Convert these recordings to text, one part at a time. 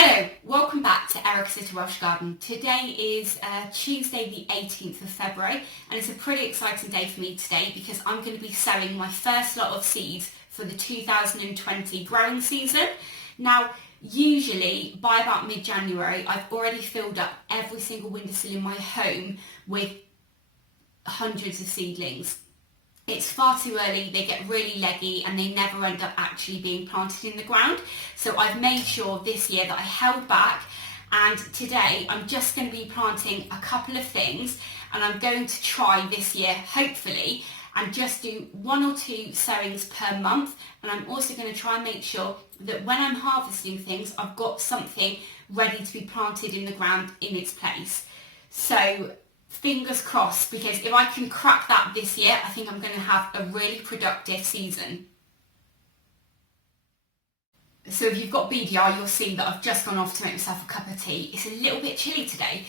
Hello, welcome back to Eric's Little Welsh Garden. Today is Tuesday the 18th of February and it's a pretty exciting day for me today because I'm going to be sowing my first lot of seeds for the 2020 growing season. Now, usually by about mid-January I've already filled up every single windowsill in my home with hundreds of seedlings. It's far too early, they get really leggy and they never end up actually being planted in the ground. So I've made sure this year that I held back, and today I'm just going to be planting a couple of things, and I'm going to try this year, hopefully, and just do 1 or 2 sowings per month. And I'm also going to try and make sure that when I'm harvesting things, I've got something ready to be planted in the ground in its place. So fingers crossed, because if I can crack that this year, I think I'm going to have a really productive season. So if you've got BDR, you'll see that I've just gone off to make myself a cup of tea. It's a little bit chilly today.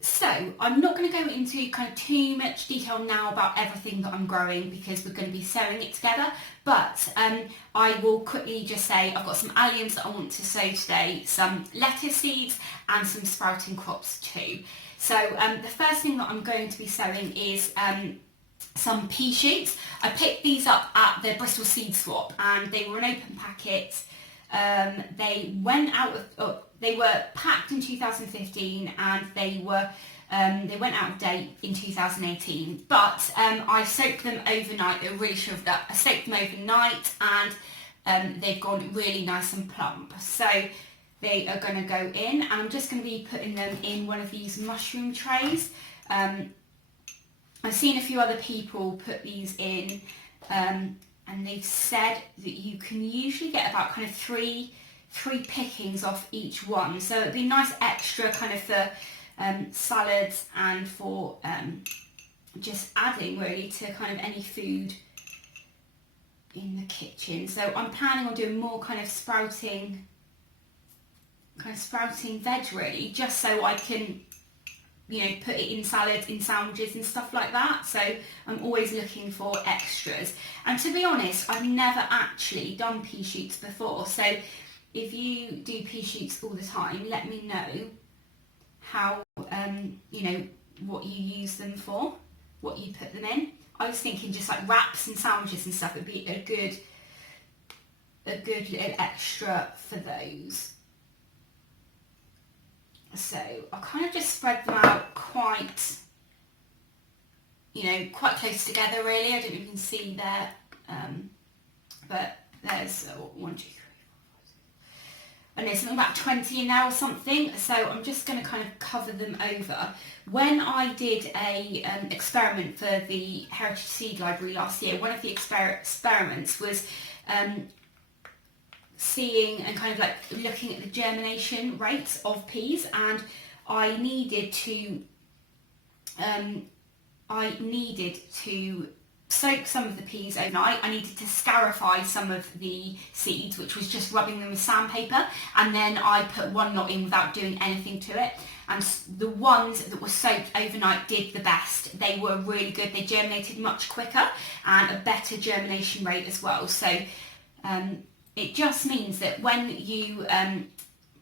So I'm not going to go into kind of too much detail now about everything that I'm growing because we're going to be sowing it together. But I will quickly just say I've got some alliums that I want to sow today, some lettuce seeds and some sprouting crops too. So the first thing that I'm going to be sowing is some pea shoots. I picked these up at the Bristol Seed Swap and they were an open packet. They went out of, they were packed in 2015 and they went out of date in 2018. But I soaked them overnight. They were really shriveled up. I soaked them overnight and they've gone really nice and plump. So they are going to go in, and I'm just going to be putting them in one of these mushroom trays. I've seen a few other people put these in, and they've said that you can usually get about kind of three pickings off each one. So it'd be nice extra kind of for salads and for just adding really to kind of any food in the kitchen. So I'm planning on doing more kind of sprouting veg really, just so I can, you know, put it in salads, in sandwiches and stuff like that. So I'm always looking for extras. And to be honest, I've never actually done pea shoots before. So if you do pea shoots all the time, let me know how, you know, what you use them for, what you put them in. I was thinking just like wraps and sandwiches and stuff would be a good little extra for those. So I'll kind of just spread them out quite close together really. I don't know if you can see there, but there's 1, 2, 3, 4, 5, 6, and there's something about 20 in there or something. So I'm just going to kind of cover them over. When I did a experiment for the Heritage Seed Library last year, one of the experiments was seeing and kind of like looking at the germination rates of peas, and I needed to soak some of the peas overnight. I needed to scarify some of the seeds, which was just rubbing them with sandpaper, and then I put one lot in without doing anything to it, and the ones that were soaked overnight did the best. They were really good. They germinated much quicker and a better germination rate as well. So it just means that when you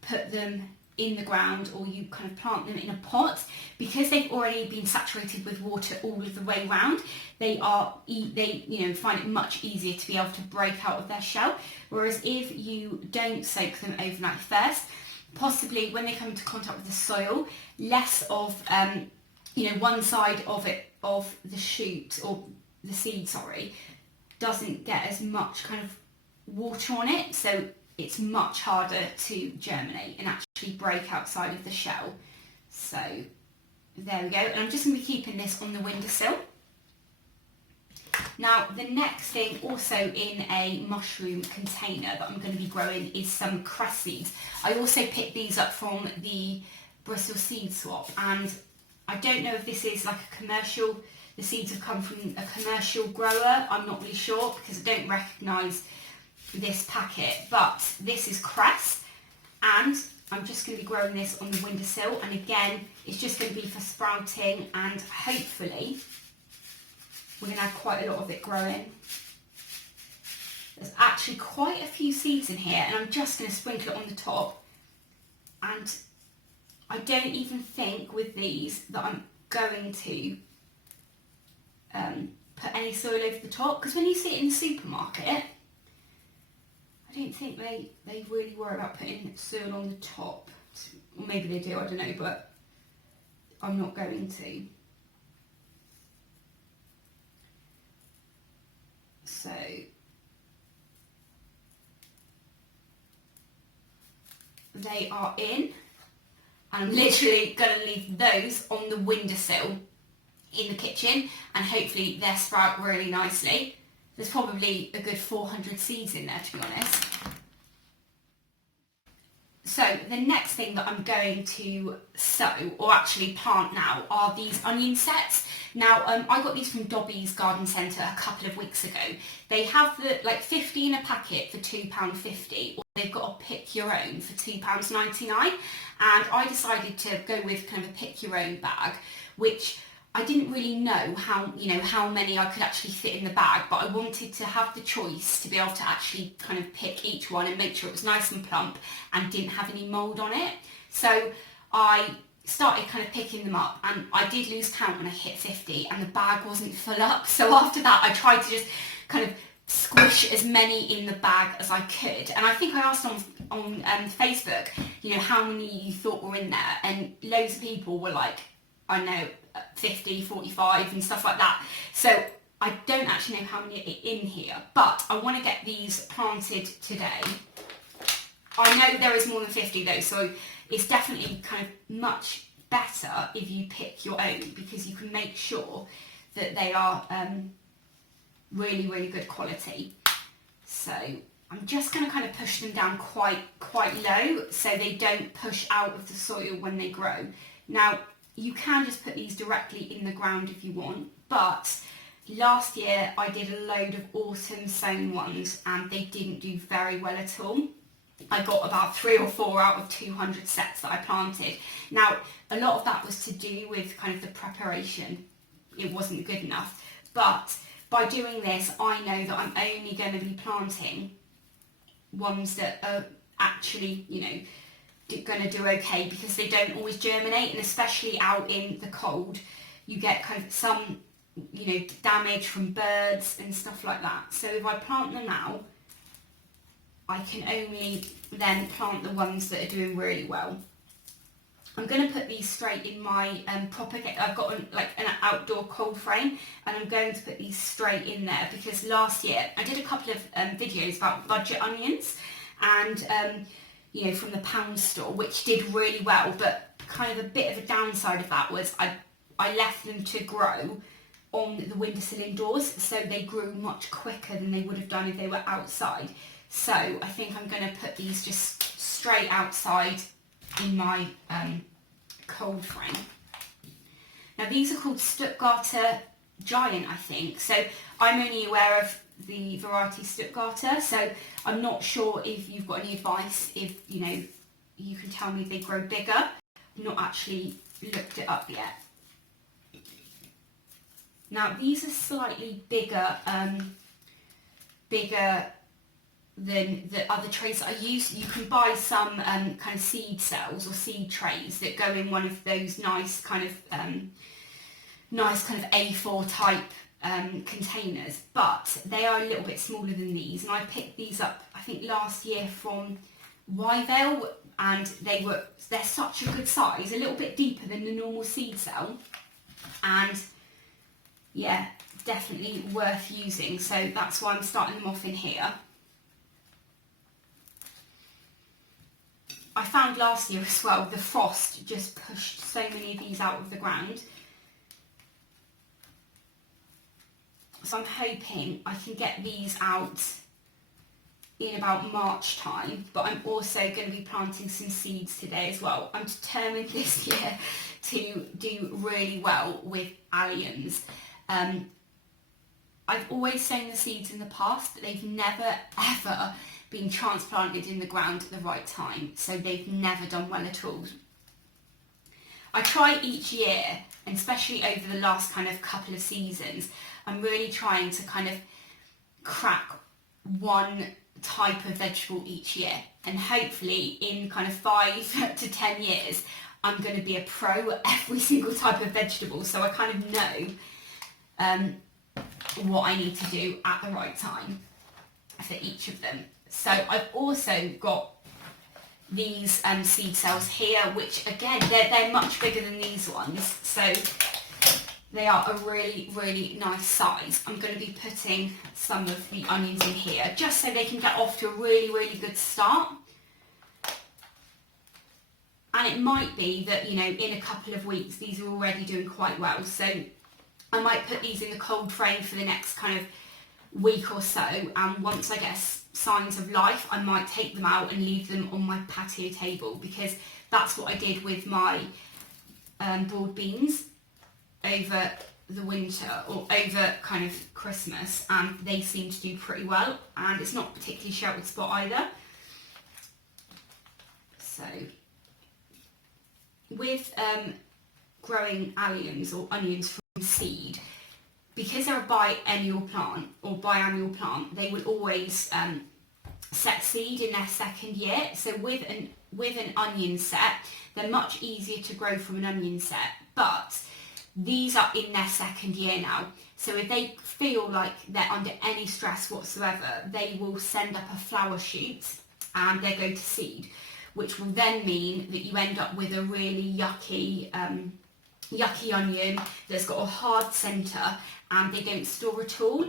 put them in the ground or you kind of plant them in a pot, because they've already been saturated with water all of the way round, they find it much easier to be able to break out of their shell. Whereas if you don't soak them overnight first, possibly when they come into contact with the soil, less of one side of the shoot or the seed, doesn't get as much kind of water on it, so it's much harder to germinate and actually break outside of the shell. So there we go, and I'm just going to be keeping this on the windowsill. Now the next thing, also in a mushroom container that I'm going to be growing, is some cress seeds. I also picked these up from the Bristol Seed Swap, and I don't know if this is like a commercial, the seeds have come from a commercial grower, I'm not really sure because I don't recognise this packet, but this is cress, and I'm just going to be growing this on the windowsill, and again it's just going to be for sprouting, and hopefully we're going to have quite a lot of it growing. There's actually quite a few seeds in here, and I'm just going to sprinkle it on the top And I don't even think with these that I'm going to put any soil over the top, because when you see it in the supermarket, I don't think they really worry about putting soil on the top. Or maybe they do, I don't know, but I'm not going to. So they are in. I'm literally going to leave those on the windowsill in the kitchen, and hopefully they'll sprout really nicely. There's probably a good 400 seeds in there, to be honest. So the next thing that I'm going to sow, or actually plant now, are these onion sets. Now, I got these from Dobby's Garden Centre a couple of weeks ago. They have the 50 in a packet for £2.50, or they've got a pick your own for £2.99. And I decided to go with kind of a pick your own bag, which I didn't really know how many I could actually fit in the bag, but I wanted to have the choice to be able to actually kind of pick each one and make sure it was nice and plump and didn't have any mould on it. So I started kind of picking them up, and I did lose count when I hit 50 and the bag wasn't full up. So after that I tried to just kind of squish as many in the bag as I could, and I think I asked on Facebook, how many you thought were in there, and loads of people were like, I know, 50, 45 and stuff like that. So I don't actually know how many are in here, but I want to get these planted today. I know there is more than 50 though, so it's definitely kind of much better if you pick your own, because you can make sure that they are really, really good quality. So I'm just going to kind of push them down quite low so they don't push out of the soil when they grow. Now, you can just put these directly in the ground if you want, but last year I did a load of autumn sown ones and they didn't do very well at all. I got about 3 or 4 out of 200 sets that I planted. Now, a lot of that was to do with kind of the preparation. It wasn't good enough, but by doing this, I know that I'm only going to be planting ones that are actually, going to do okay, because they don't always germinate, and especially out in the cold you get kind of some damage from birds and stuff like that. So if I plant them now, I can only then plant the ones that are doing really well. I'm going to put these straight in my I've got an outdoor cold frame, and I'm going to put these straight in there, because last year I did a couple of videos about budget onions and from the pound store, which did really well, but kind of a bit of a downside of that was I left them to grow on the windowsill indoors, so they grew much quicker than they would have done if they were outside. So I think I'm going to put these just straight outside in my cold frame. Now these are called Stuttgarter Giant, I think, so I'm only aware of the variety Stuttgarter, so I'm not sure if you've got any advice, if you can tell me if they grow bigger. I've not actually looked it up yet. Now these are slightly bigger than the other trays that I use. You can buy some kind of seed cells or seed trays that go in one of those nice kind of A4 type containers, but they are a little bit smaller than these, and I picked these up I think last year from Wyvale, and they're such a good size, a little bit deeper than the normal seed cell, and yeah, definitely worth using. So that's why I'm starting them off in here. I found last year as well, the frost just pushed so many of these out of the ground. So I'm hoping I can get these out in about March time, but I'm also going to be planting some seeds today as well. I'm determined this year to do really well with alliums. I've always sown the seeds in the past, but they've never ever been transplanted in the ground at the right time, so they've never done well at all. I try each year, and especially over the last kind of couple of seasons, I'm really trying to kind of crack one type of vegetable each year, and hopefully in kind of 5 to 10 years I'm going to be a pro at every single type of vegetable, so I kind of know what I need to do at the right time for each of them. So I've also got these seed cells here, which again, they're much bigger than these ones, so they are a really nice size. I'm going to be putting some of the onions in here just so they can get off to a really good start. And it might be that, you know, in a couple of weeks these are already doing quite well, so I might put these in the cold frame for the next kind of week or so, and once I get signs of life I might take them out and leave them on my patio table, because that's what I did with my broad beans over the winter, or over kind of Christmas, and they seem to do pretty well, and it's not a particularly sheltered spot either. So with growing alliums or onions from seed, because they're a biennial plant or biannual plant, they will always set seed in their second year. So with an onion set, they're much easier to grow from an onion set, but these are in their second year now. So if they feel like they're under any stress whatsoever, they will send up a flower shoot and they go to seed, which will then mean that you end up with a really yucky onion that's got a hard centre, and they don't store at all,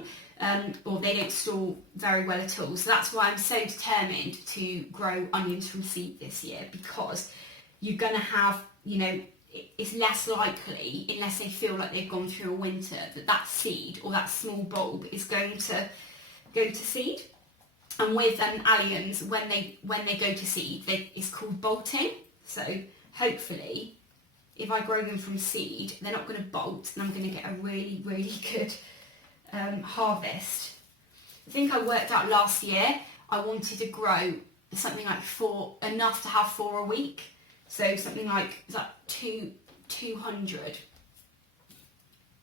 or they don't store very well at all. So that's why I'm so determined to grow onions from seed this year, because you're going to have, you know, it's less likely, unless they feel like they've gone through a winter, that seed or that small bulb is going to go to seed. And with alliums, when they go to seed, it's called bolting. So hopefully, if I grow them from seed, they're not going to bolt, and I'm going to get a really good harvest. I think I worked out last year I wanted to grow something like enough to have 4 a week. So something like, is that 200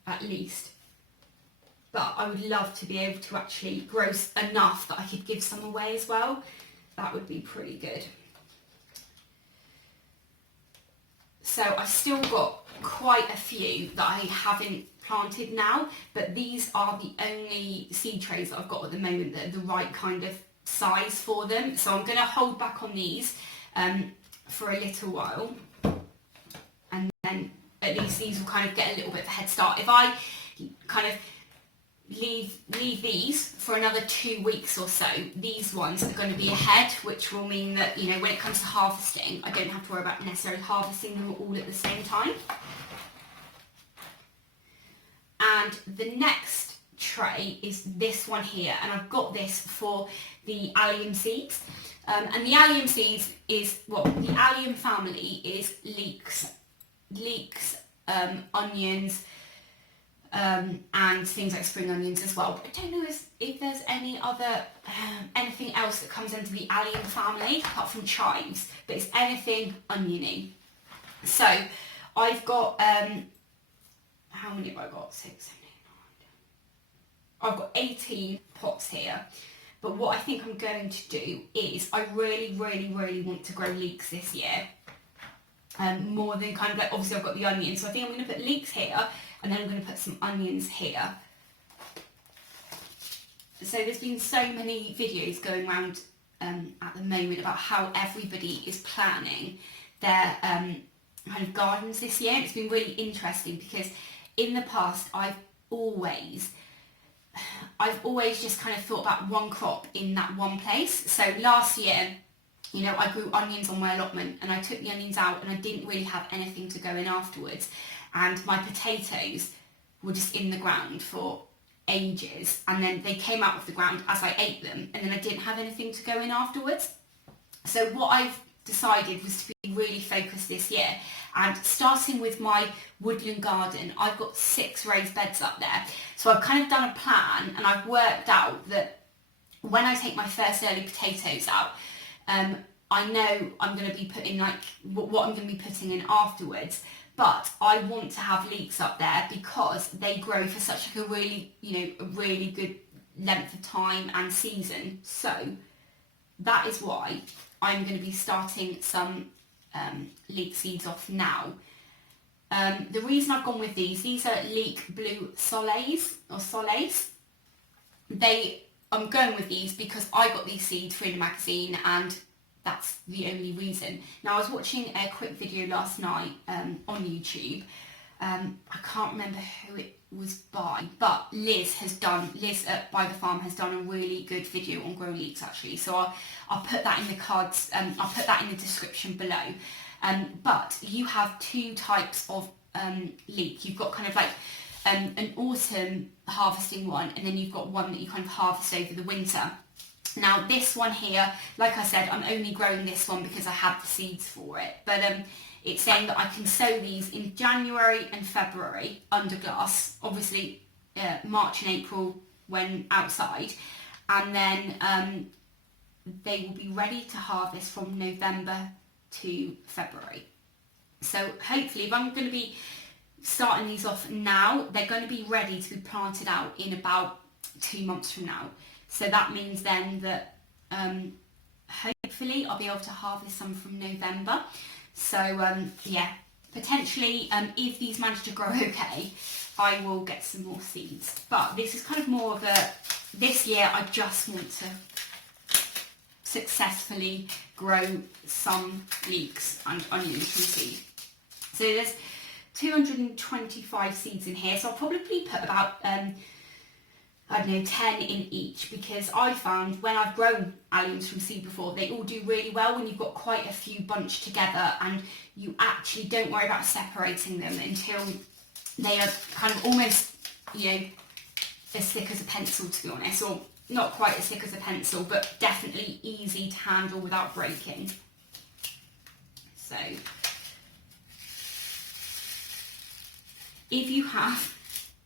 at least. But I would love to be able to actually grow enough that I could give some away as well. That would be pretty good. So I've still got quite a few that I haven't planted now, but these are the only seed trays that I've got at the moment that are the right kind of size for them. So I'm going to hold back on these for a little while, and then at least these will kind of get a little bit of a head start. If I kind of leave these for another 2 weeks or so, these ones are going to be ahead, which will mean that, you know, when it comes to harvesting, I don't have to worry about necessarily harvesting them all at the same time. And the next tray is this one here, and I've got this for the allium seeds. And the allium seeds is, well, the allium family is leeks, onions, and things like spring onions as well. But I don't know if there's any other anything else that comes into the allium family apart from chives, but it's anything oniony. So I've got how many have I got? 6, 7, 8, 9. I've got 18 pots here. But what I think I'm going to do is I really want to grow leeks this year. More than kind of like, obviously I've got the onions, so I think I'm going to put leeks here, and then I'm going to put some onions here. So there's been so many videos going around at the moment about how everybody is planning their kind of gardens this year. It's been really interesting because in the past I've always just kind of thought about one crop in that one place. So last year, you know, I grew onions on my allotment, and I took the onions out and I didn't really have anything to go in afterwards. And my potatoes were just in the ground for ages, and then they came out of the ground as I ate them, and then I didn't have anything to go in afterwards. So what I've decided was to be really focused this year, and starting with my woodland garden, I've got 6 raised beds up there. So I've kind of done a plan, and I've worked out that when I take my first early potatoes out, I know I'm going to be putting like what I'm going to be putting in afterwards, but I want to have leeks up there because they grow for such like a really, you know, a really good length of time and season. So that is why I'm going to be starting some leek seeds off now. The reason I've gone with these are Leek Blue Soleils or Soleils. I'm going with these because I got these seeds through the magazine, and that's the only reason. Now, I was watching a quick video last night on YouTube. I can't remember who it was by, but Liz by the farm has done a really good video on growing leeks actually. So I'll put that in the cards. I'll put that in the description below. But you have two types of leek. You've got kind of like an autumn harvesting one, and then you've got one that you kind of harvest over the winter. Now this one here, like I said, I'm only growing this one because I have the seeds for it, but it's saying that I can sow these in January and February under glass, obviously March and April when outside, and then they will be ready to harvest from November to February. So hopefully, if I'm going to be starting these off now, they're going to be ready to be planted out in about 2 months from now. So that means then that hopefully I'll be able to harvest some from November. So yeah, potentially if these manage to grow okay, I will get some more seeds. But this is kind of more of this year I just want to successfully grow some leeks and onions from seed. So there's 225 seeds in here, so I'll probably put about I don't know, 10 in each, because I found when I've grown alliums from seed before, they all do really well when you've got quite a few bunched together, and you actually don't worry about separating them until they are kind of almost, you know, as thick as a pencil, to be honest, or not quite as thick as a pencil, but definitely easy to handle without breaking. So if you have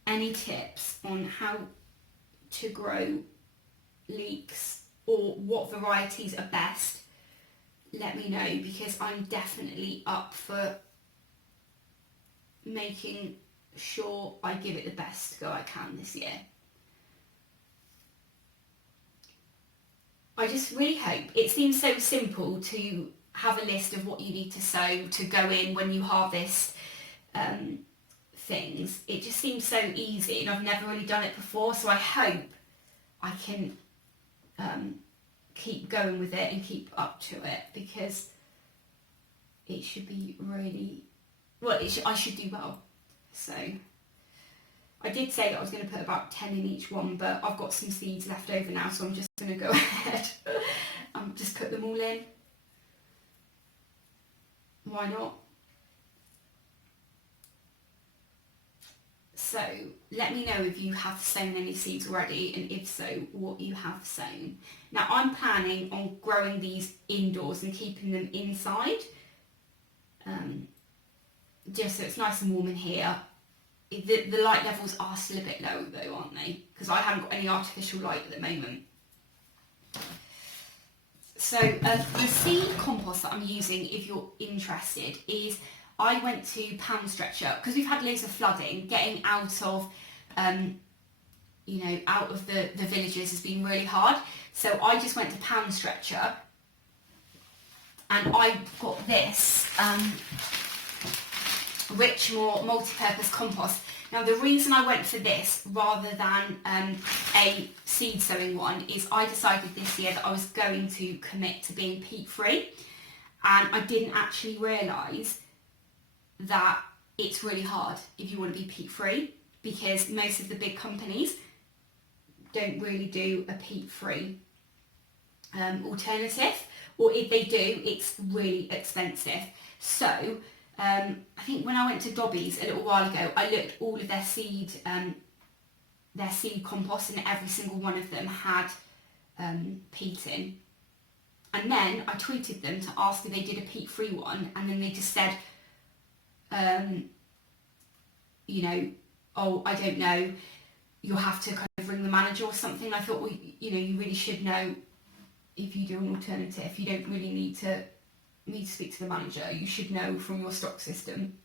any tips on how to grow leeks or what varieties are best, let me know, because I'm definitely up for making sure I give it the best go I can this year. I just really hope, it seems so simple to have a list of what you need to sow to go in when you harvest things. It just seems so easy, and I've never really done it before, so I hope I can keep going with it and keep up to it, because it should be really, well, I should do well. So I did say that I was going to put about 10 in each one, but I've got some seeds left over now, so I'm just going to go ahead and just put them all in. Why not? So let me know if you have sown any seeds already, and if so, what you have sown. Now I'm planning on growing these indoors and keeping them inside, just so it's nice and warm in here. The light levels are still a bit low though, aren't they? Because I haven't got any artificial light at the moment. So the seed compost that I'm using, if you're interested, is I went to Pound Stretcher because we've had loads of flooding. Getting out of, you know, out of the villages has been really hard. So I just went to Pound Stretcher, and I got this Richmore multi-purpose compost. Now the reason I went for this rather than a seed sowing one is I decided this year that I was going to commit to being peat free, and I didn't actually realise that it's really hard if you want to be peat free, because most of the big companies don't really do a peat free alternative, or if they do, it's really expensive. So I think when I went to Dobby's a little while ago, I looked all of their seed compost, and every single one of them had peat in. And then I tweeted them to ask if they did a peat free one, and then they just said, you know, oh, I don't know, you'll have to kind of ring the manager or something. I thought, well, you know, you really should know if you do an alternative. You don't really need to speak to the manager. You should know from your stock system.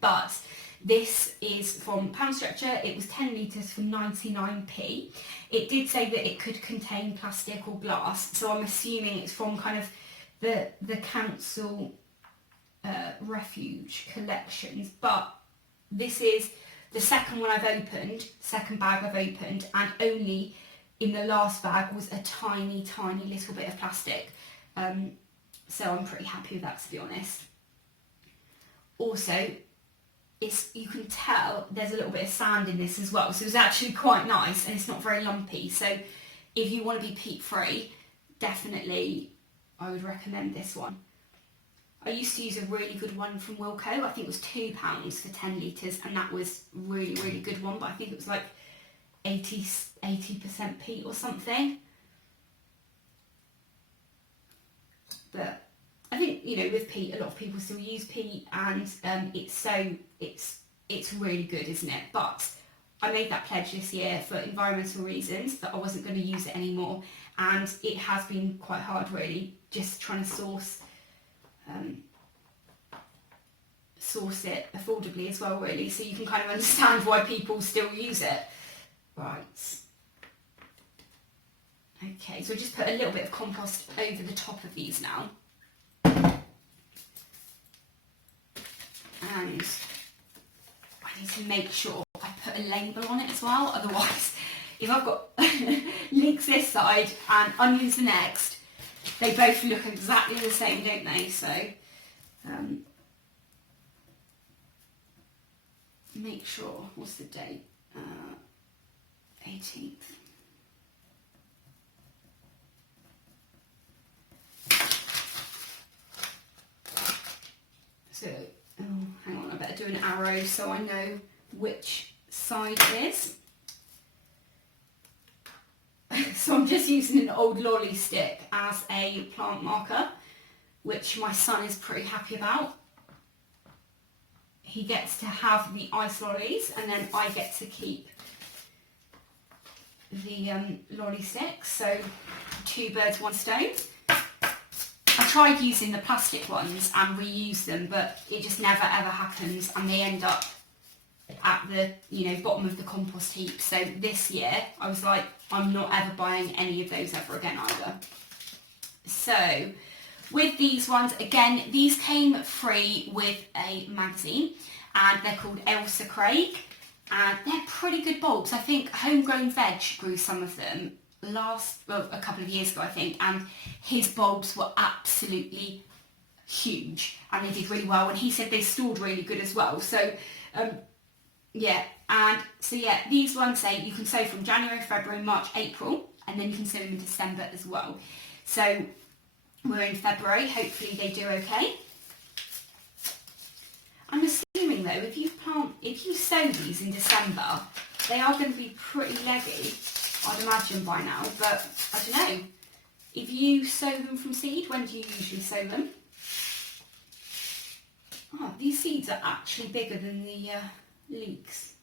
But this is from Pound Stretcher. It was 10 litres for 99p. It did say that it could contain plastic or glass, so I'm assuming it's from kind of the council refuge collections, but this is the second one I've opened, second bag I've opened, and only in the last bag was a tiny little bit of plastic. So I'm pretty happy with that, to be honest. Also, you can tell there's a little bit of sand in this as well, so it's actually quite nice and it's not very lumpy. So if you want to be peat free, definitely I would recommend this one. I used to use a really good one from Wilko. I think it was £2 for 10 litres, and that was really good one, but I think it was like 80% peat or something. But I think, you know, with peat, a lot of people still use peat, and it's really good, isn't it? But I made that pledge this year for environmental reasons that I wasn't going to use it anymore, and it has been quite hard, really, just trying to source it affordably as well, really, so you can kind of understand why people still use it. Right. Okay, so I just put a little bit of compost over the top of these now. And I need to make sure I put a label on it as well, otherwise if I've got leeks this side and onions the next, they both look exactly the same, don't they? So make sure, what's the date? 18th. So, oh, hang on, I better do an arrow so I know which side it is. So I'm just using an old lolly stick as a plant marker, which my son is pretty happy about. He gets to have the ice lollies, and then I get to keep the lolly sticks. So 2 birds, 1 stone. I tried using the plastic ones and reuse them, but it just never ever happens, and they end up at the, you know, bottom of the compost heap. So this year I was like, I'm not ever buying any of those ever again either. So with these ones, again, these came free with a magazine, and they're called Elsa Craig, and they're pretty good bulbs. I think Homegrown Veg grew some of them a couple of years ago, I think, and his bulbs were absolutely huge and they did really well, and he said they stored really good as well. So these ones say you can sow from January, February, March, April, and then you can sow them in December as well. So we're in February, hopefully they do okay. I'm assuming though, if you sow these in December, they are going to be pretty leggy, I'd imagine by now, but I don't know. If you sow them from seed, when do you usually sow them? Oh, these seeds are actually bigger than the leeks.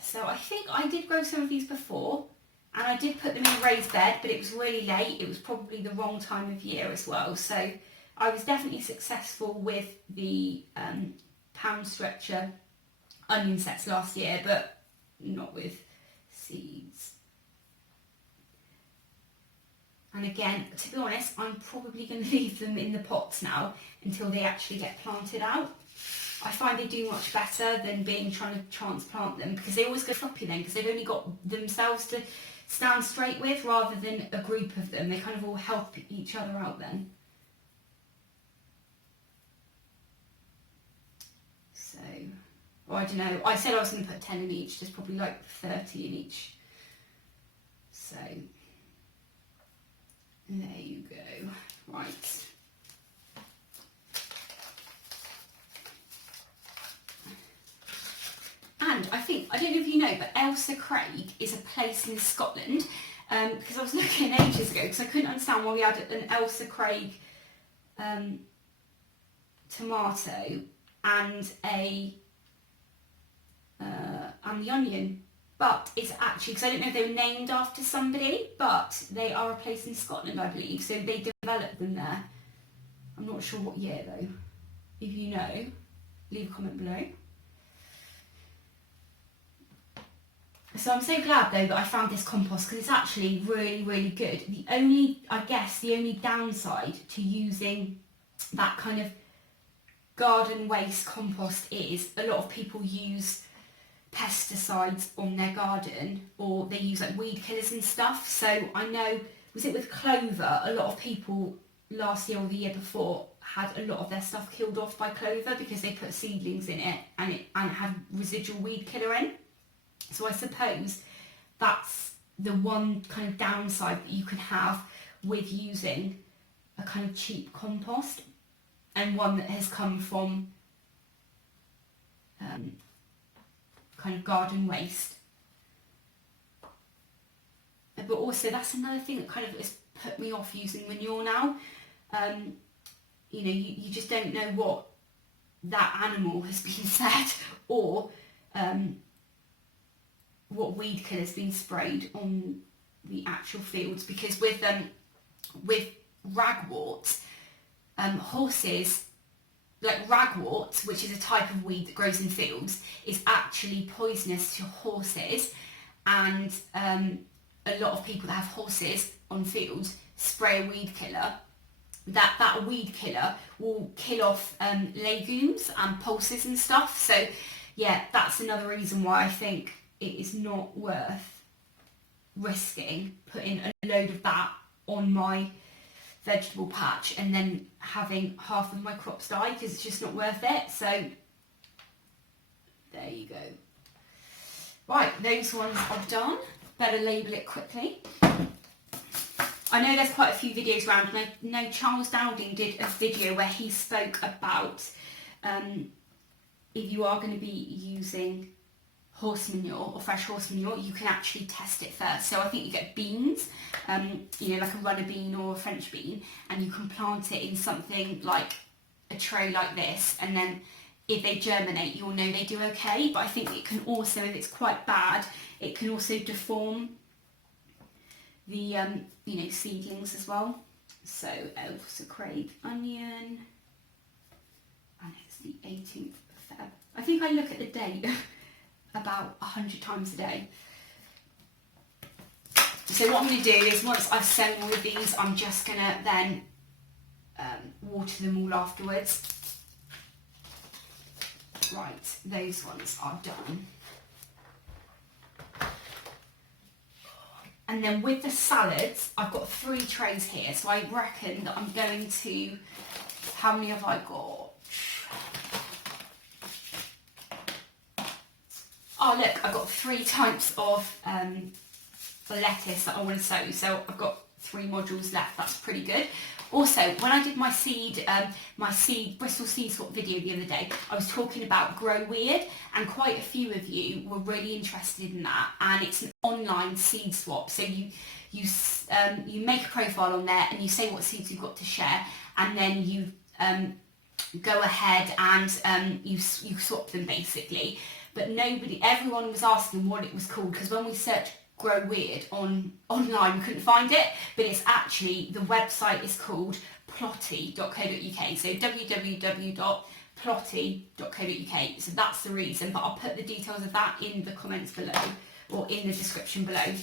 So I think I did grow some of these before, and I did put them in a raised bed, but it was really late. It was probably the wrong time of year as well. So I was definitely successful with the pound stretcher onion sets last year, but not with seeds. And again, to be honest, I'm probably going to leave them in the pots now until they actually get planted out. I find they do much better than trying to transplant them, because they always go floppy then, because they've only got themselves to stand straight with rather than a group of them. They kind of all help each other out then. So, well, I don't know. I said I was going to put 10 in each, there's probably like 30 in each. So there you go. Right. And I don't know if you know, but Elsa Craig is a place in Scotland, because I was looking ages ago, because I couldn't understand why we had an Elsa Craig tomato and the onion. But it's actually, because I don't know if they were named after somebody, but they are a place in Scotland, I believe, so they developed them there. I'm not sure what year though. If you know, leave a comment below. So I'm so glad though that I found this compost because it's actually really, really good. The only downside to using that kind of garden waste compost is a lot of people use pesticides on their garden, or they use like weed killers and stuff. So I know, was it with clover, a lot of people last year or the year before had a lot of their stuff killed off by clover because they put seedlings in it and it had residual weed killer in. So I suppose that's the one kind of downside that you can have with using a kind of cheap compost, and one that has come from kind of garden waste. But also that's another thing that kind of has put me off using manure now. You know, you just don't know what that animal has been fed, or what weed killer has been sprayed on the actual fields, because with ragwort, horses, like ragwort, which is a type of weed that grows in fields, is actually poisonous to horses, and a lot of people that have horses on fields spray a weed killer. That weed killer will kill off legumes and pulses and stuff. So yeah, that's another reason why I think it is not worth risking putting a load of that on my vegetable patch and then having half of my crops die, because it's just not worth it. So there you go. Right, those ones are done. Better label it quickly. I know there's quite a few videos around, and I know Charles Dowding did a video where he spoke about if you are going to be using horse manure or fresh horse manure, you can actually test it first. So I think you get beans, you know, like a runner bean or a French bean, and you can plant it in something like a tray like this, and then if they germinate, you'll know they do okay. But I think it can also, if it's quite bad, it can also deform the you know, seedlings as well. So Elsa Craig onion, and it's the 18th of Feb. I think I look at the date about 100 times a day. So what I'm going to do is, once I've sown all of these, I'm just going to then water them all afterwards. Right, those ones are done. And then with the salads, I've got 3 trays here, so I reckon that I'm going to, how many have I got? Oh look, I've got 3 types of lettuce that I want to sow, so I've got 3 modules left. That's pretty good. Also, when I did my Bristol seed swap video the other day, I was talking about Grow Weird, and quite a few of you were really interested in that. And it's an online seed swap, so you make a profile on there and you say what seeds you've got to share, and then you go ahead and you swap them basically. But everyone was asking what it was called, because when we searched Grow Weird online, we couldn't find it, but it's actually, the website is called plotty.co.uk, so www.plotty.co.uk. so that's the reason, but I'll put the details of that in the comments below, or in the description below.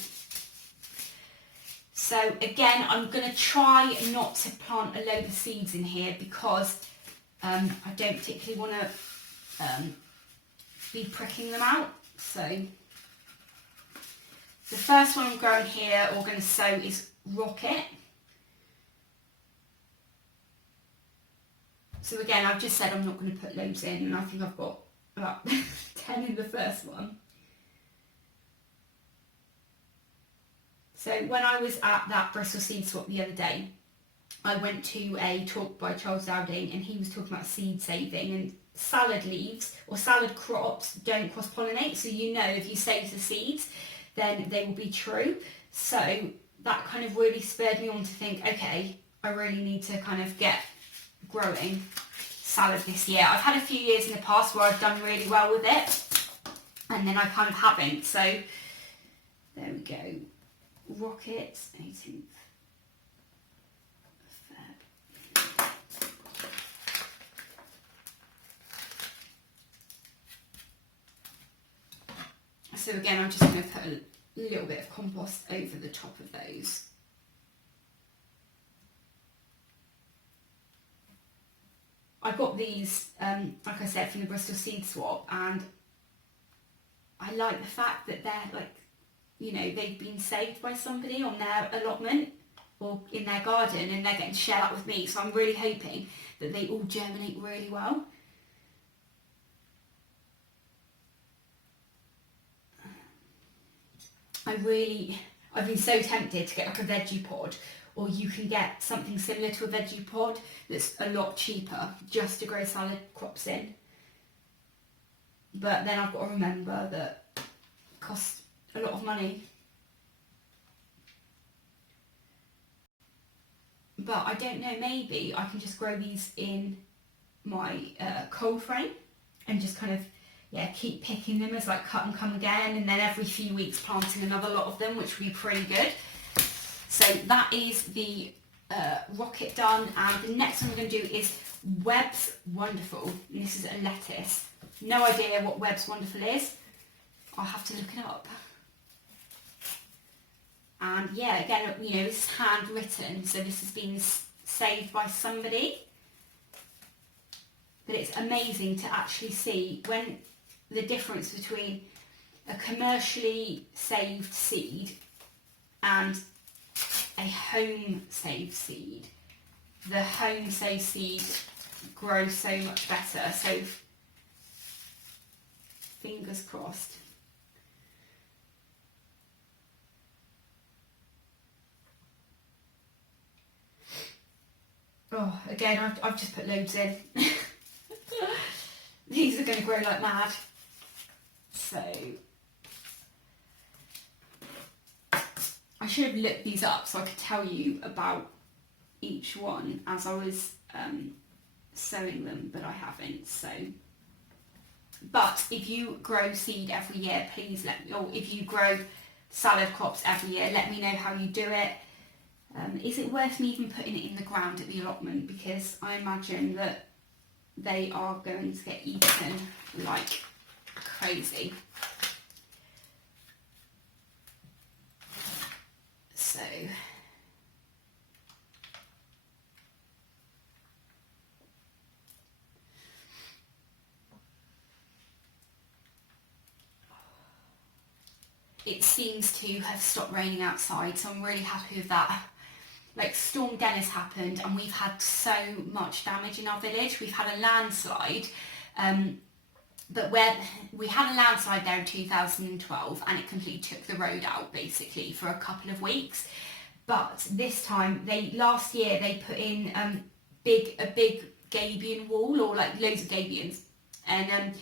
So again, I'm going to try not to plant a load of seeds in here, because I don't particularly want to be pricking them out. So the first one I'm growing here, or going to sow, is Rocket. So again, I've just said I'm not going to put loads in, and I think I've got about 10 in the first one. So when I was at that Bristol seed swap the other day, I went to a talk by Charles Dowding, and he was talking about seed saving, and salad leaves or salad crops don't cross-pollinate, so you know if you save the seeds, then they will be true. So that kind of really spurred me on to think, okay, I really need to kind of get growing salad this year. I've had a few years in the past where I've done really well with it, and then I kind of haven't. So there we go. Rocket, 18th. So again, I'm just going to put a little bit of compost over the top of those. I got these, like I said, from the Bristol Seed Swap, and I like the fact that they're like, you know, they've been saved by somebody on their allotment or in their garden, and they're getting to share that with me. So I'm really hoping that they all germinate really well. I've been so tempted to get like a veggie pod, or you can get something similar to a veggie pod that's a lot cheaper just to grow salad crops in. But then I've got to remember that it costs a lot of money. But I don't know, maybe I can just grow these in my cold frame and just kind of, yeah, keep picking them as like cut and come again, and then every few weeks planting another lot of them, which would be pretty good. So that is the rocket done, and the next one I'm going to do is Webb's Wonderful. And this is a lettuce. No idea what Webb's Wonderful is. I'll have to look it up. And yeah, again, you know, this is handwritten, so this has been saved by somebody. But it's amazing to actually see when the difference between a commercially saved seed and a home saved seed. The home saved seed grows so much better, so fingers crossed. Oh, again, I've just put loads in. These are going to grow like mad. So, I should have looked these up so I could tell you about each one as I was sowing them, but I haven't. So, but if you grow seed every year, please let me, or if you grow salad crops every year, let me know how you do it. Is it worth me even putting it in the ground at the allotment? Because I imagine that they are going to get eaten like crazy. So it seems to have stopped raining outside, so I'm really happy with that. Like, Storm Dennis happened and we've had so much damage in our village. We've had a landslide, but where we had a landslide there in 2012 and it completely took the road out basically for a couple of weeks. But this time, last year they put in a big gabion wall, or like loads of gabions, and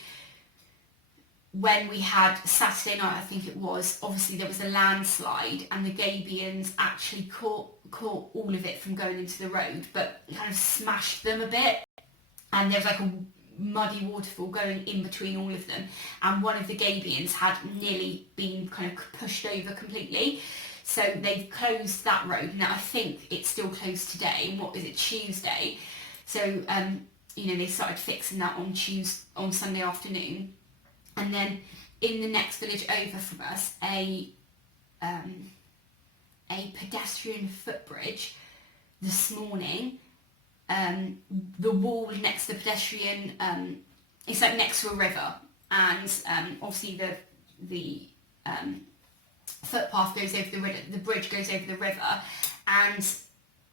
when we had Saturday night, I think it was, obviously there was a landslide and the gabions actually caught all of it from going into the road, but kind of smashed them a bit, and there was like a muddy waterfall going in between all of them, and one of the gabions had nearly been kind of pushed over completely. So they've closed that road. Now I think it's still closed today. What is it, Tuesday? So you know, they started fixing that on Sunday afternoon. And then in the next village over from us, a pedestrian footbridge this morning. The wall next to the pedestrian, it's like next to a river, and obviously the footpath goes over the river, the bridge goes over the river, and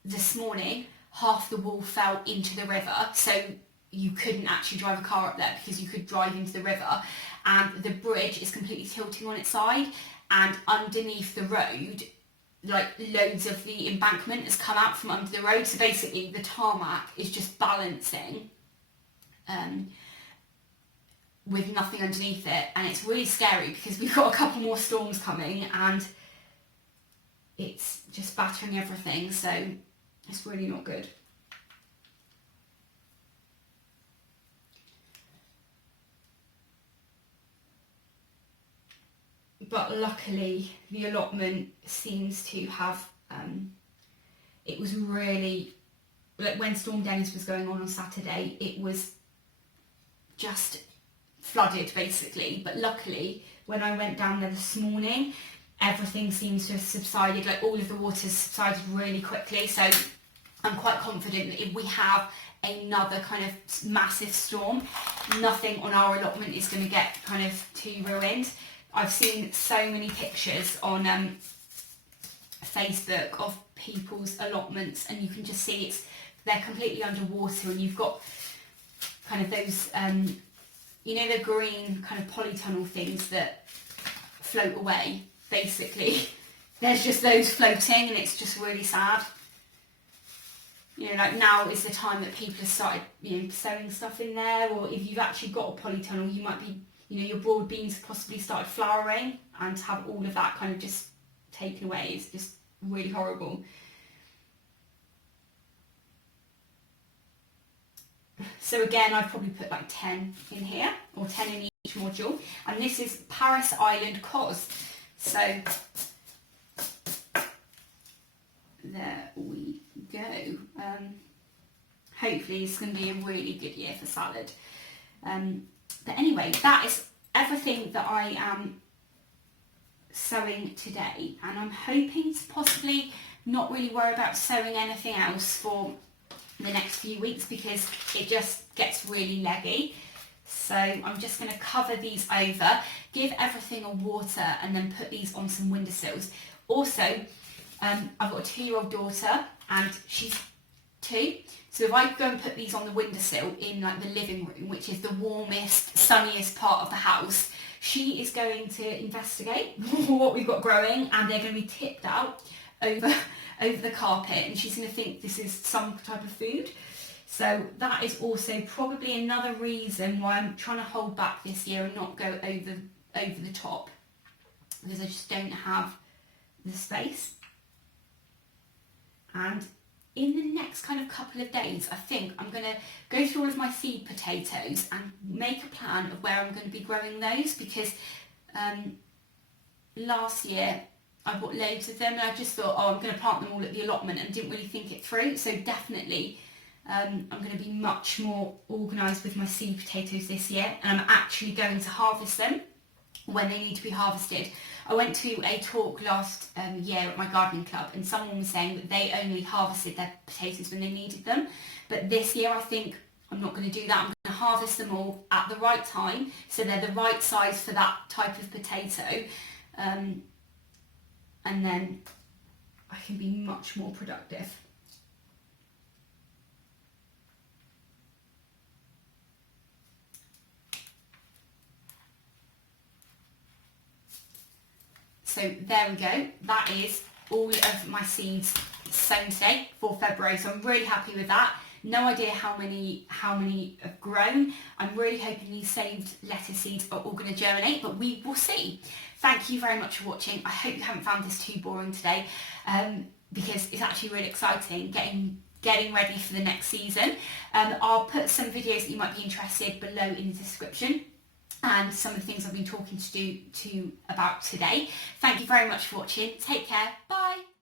this morning half the wall fell into the river, so you couldn't actually drive a car up there because you could drive into the river, and the bridge is completely tilting on its side, and underneath the road, like, loads of the embankment has come out from under the road, so basically the tarmac is just balancing with nothing underneath it, and it's really scary because we've got a couple more storms coming and it's just battering everything, so it's really not good. But luckily the allotment seems to have, it was really, like when Storm Dennis was going on Saturday, it was just flooded basically, but luckily when I went down there this morning, everything seems to have subsided, like all of the water's subsided really quickly, so I'm quite confident that if we have another kind of massive storm, nothing on our allotment is going to get kind of too ruined. I've seen so many pictures on Facebook of people's allotments, and you can just see they're completely underwater, and you've got kind of those the green kind of polytunnel things that float away basically. There's just those floating, and it's just really sad. Like now is the time that people have started sowing stuff in there, or if you've actually got a polytunnel, you might be your broad beans have possibly started flowering, and to have all of that kind of just taken away is just really horrible. So again, I've probably put like 10 in here, or 10 in each module, and this is Paris Island Cos. So there we go. Hopefully it's going to be a really good year for salad. But anyway, that is everything that I am sowing today, and I'm hoping to possibly not really worry about sowing anything else for the next few weeks because it just gets really leggy. So I'm just going to cover these over, give everything a water, and then put these on some windowsills. Also, I've got a 2-year-old daughter and she's 2, so if I go and put these on the windowsill in like the living room, which is the warmest, sunniest part of the house, she is going to investigate what we've got growing, and they're going to be tipped out over the carpet, and she's going to think this is some type of food. So that is also probably another reason why I'm trying to hold back this year and not go over the top, because I just don't have the space. And in the next kind of couple of days, I think I'm going to go through all of my seed potatoes and make a plan of where I'm going to be growing those, because last year I bought loads of them and I just thought, I'm going to plant them all at the allotment, and didn't really think it through. So definitely I'm going to be much more organised with my seed potatoes this year, and I'm actually going to harvest them when they need to be harvested. I went to a talk last year at my gardening club, and someone was saying that they only harvested their potatoes when they needed them. But this year I think I'm not going to do that. I'm going to harvest them all at the right time, so they're the right size for that type of potato, and then I can be much more productive. So there we go, that is all of my seeds sown today for February, so I'm really happy with that. No idea how many have grown. I'm really hoping these saved lettuce seeds are all going to germinate, but we will see. Thank you very much for watching. I hope you haven't found this too boring today, because it's actually really exciting getting ready for the next season. I'll put some videos that you might be interested below in the description, and some of the things I've been talking to about today. Thank you very much for watching. Take care. Bye.